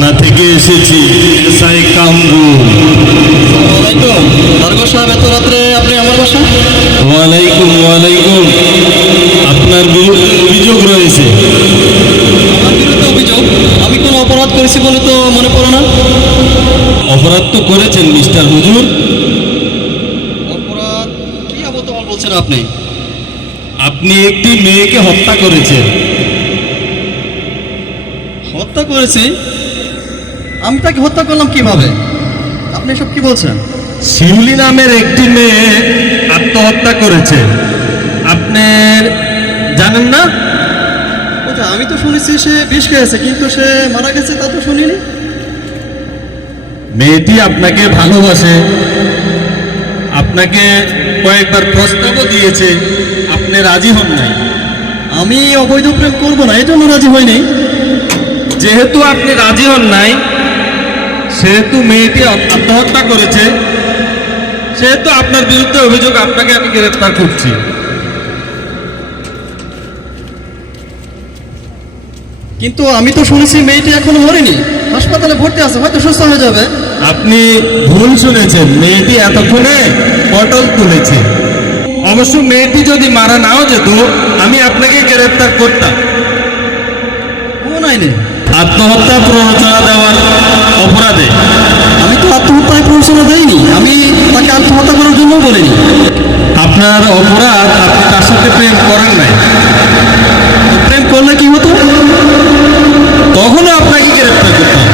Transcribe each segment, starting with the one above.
থানা থেকে এসেছি। এসআই কামরুল। ওয়ালাইকুম। দারোগা সাহেব এত রাত্রে আপনি আমার বাসা ওয়ালাইকুম আপনার বিরুদ্ধে অভিযোগ রয়েছে। অভিযোগ? আমি কোনো অপরাধ করেছি বলে তো মনে পড়ে না। অপরাধ তো করেছেন মিস্টার হুজুর। অপরাধ? কি আবতমাল বলছেন আপনি? আপনি একটি মেয়েকে হত্যা করেছেন। হত্যা করেছি? আমি তাকে হত্যা করলাম কীভাবে? আপনি সব কি বলছেন? শিউলি নামের একটি মেয়ে আত্মহত্যা করেছে। আপনি জানেন না? আচ্ছা আমি তো শুনেছি সে বিষ খেয়েছে কিন্তু সে মারা গেছে তা তো শুনিনি। মেয়েটি আপনাকে ভালোবাসে। আপনাকে কয়েকবার প্রস্তাবও দিয়েছে আপনি রাজি হন নাই। আমি অবৈধ প্রেম করব না এই জন্য রাজি হয়নি যেহেতু আপনি রাজি হন নাই সেহেতু মেয়েটি আত্মহত্যা করেছে সেহেতু আপনার বিরুদ্ধে অভিযোগ আপনাকে আমি গ্রেফতার করছি। কিন্তু আমি তো শুনেছি মেয়েটি এখনও মরেনি। হাসপাতালে ভর্তি আছে হয়তো সুস্থ হয়ে যাবে। আপনি ভুল শুনেছেন মেয়েটি এতক্ষণে পটল তুলেছে। অবশ্য মেয়েটি যদি মারা নাও যেত আমি আপনাকে গ্রেফতার করতাম। কোন আইনে আত্মহত্যা প্ররোচনা দেওয়ার অপরাধে। আমি তো আত্মহত্যায় প্ররোচনা দেইনি। আমি তাকে আত্মহত্যা করার জন্য বলিনি। আপনার অপরাধ আপনি তার সাথে প্রেম করেন নাই। প্রেম করলে কি হতো? তখনও আপনাকে গ্রেফতার করতাম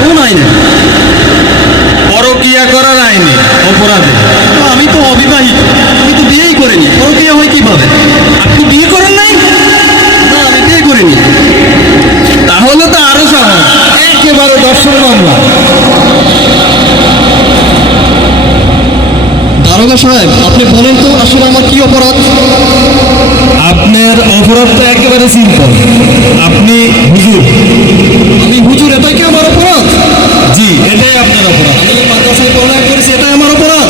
কোন আইনে পরকিয়া করার আইনে অপরাধে তো আমি তো অবিবাহিত আমি তো বিয়েই করিনি প্রক্রিয়া হয় কীভাবে আপনি বিয়ে করেন নাই না আমি বিয়ে করিনি তাহলে তো আরও সহজ একেবারে দর্শন মামলা দারোগা সাহেব আপনি বলেন তো আসলে আমার কি অপরাধ? আপনার অপরাধ তো একেবারে সিম্পল আপনি হুজুর। আমি হুজুর এটাই কি আমার অপরাধ? জি এটাই আপনার অপরাধ। আমি মাদ্রাসায় পড়ালেখা করেছি এটাই আমার অপরাধ।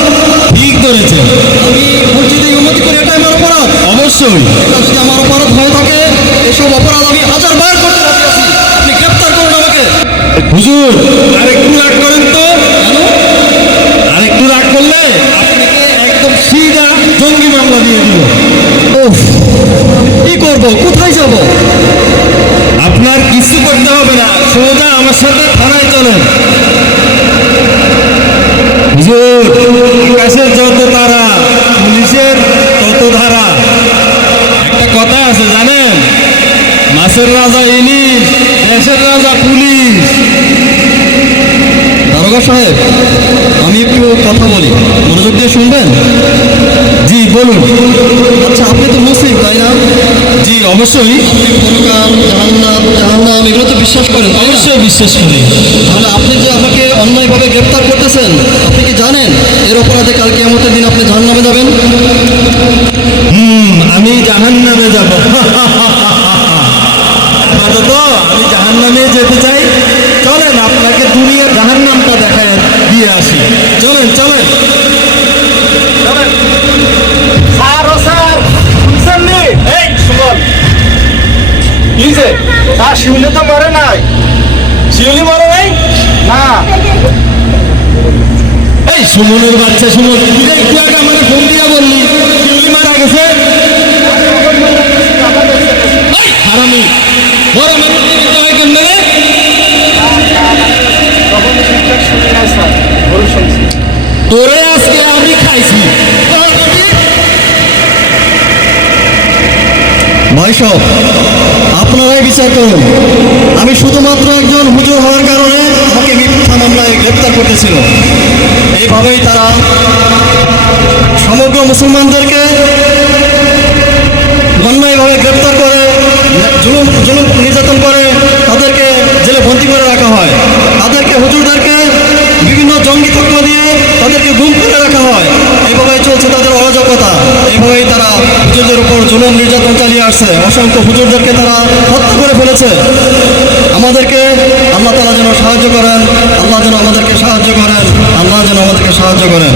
ঠিক ধরেছেন। আমি মসজিদে উন্নতি করি এটাই আমার অপরাধ। অবশ্যই। এটা যদি আমার অপরাধ হয়ে থাকে এসব অপরাধ আমি হাজার বার করতে রাজি আছি। আপনি গ্রেপ্তার করুন আমাকে। হুজুর আরেকটু রাগ করেন তো কেন আরেকটু রাগ করলে আপনাকে একদম সিধা মামলা দিয়ে কি করব, কোথায় যাব? আপনার কিছু করতে হবে না, সোজা আমার সাথে থানায় চলেন। যত তারা, পুলিশের তত ধারা। একটা কথা আছে, জানেন? মাছের রাজা ইলিশ, দেশের রাজা পুলিশ। দারোগা সাহেব আমি একটু কথা বলি। মনোযোগ দিয়ে শুনবেন? জি বলুন। আচ্ছা আপনি তো মুসলিম তাই না? জি অবশ্যই। জাহান্নাম এগুলো তো বিশ্বাস করেন অবশ্যই বিশ্বাস করি। তাহলে আপনি যে আমাকে অন্যায়ভাবে গ্রেপ্তার করতেছেন আপনি কি জানেন? এর অপরাধে কালকে কিয়ামতের সুমনের বাচ্চা সুমন। তুই একটু আগে আমার ফোন দিয়া বললি শিউলি মারা গেছে হারামি হয় কেমনে তোরে আজকে আমি খাইছি। ভাই সব আপনারাই বিচার করুন। আমি শুধুমাত্র একজন হুজুর হওয়ার কারণে আমাকে মিথ্যা মামলায় গ্রেপ্তার করতেছিল। মুসলমানদেরকে অন্যায়ভাবে গ্রেপ্তার করে, জুলুম জুলুম নির্যাতন করে তাদেরকে জেলে বন্দি করে রাখা হয়। তাদেরকে হুজুরদেরকে বিভিন্ন জঙ্গি তত্ত্ব দিয়ে তাদেরকে গুম করে রাখা হয়। এইভাবেই চলছে তাদের অরাজকতা। এইভাবেই তারা হুজুরদের উপর জুলুম নির্যাতন চালিয়ে আসছে। অসংখ্য হুজুরদেরকে তারা হত্যা করে ফেলেছে। আমাদেরকে আল্লাহ তালা যেন সাহায্য করেন, আল্লাহ যেন আমাদেরকে সাহায্য করেন, আল্লাহ যেন আমাদেরকে সাহায্য করেন।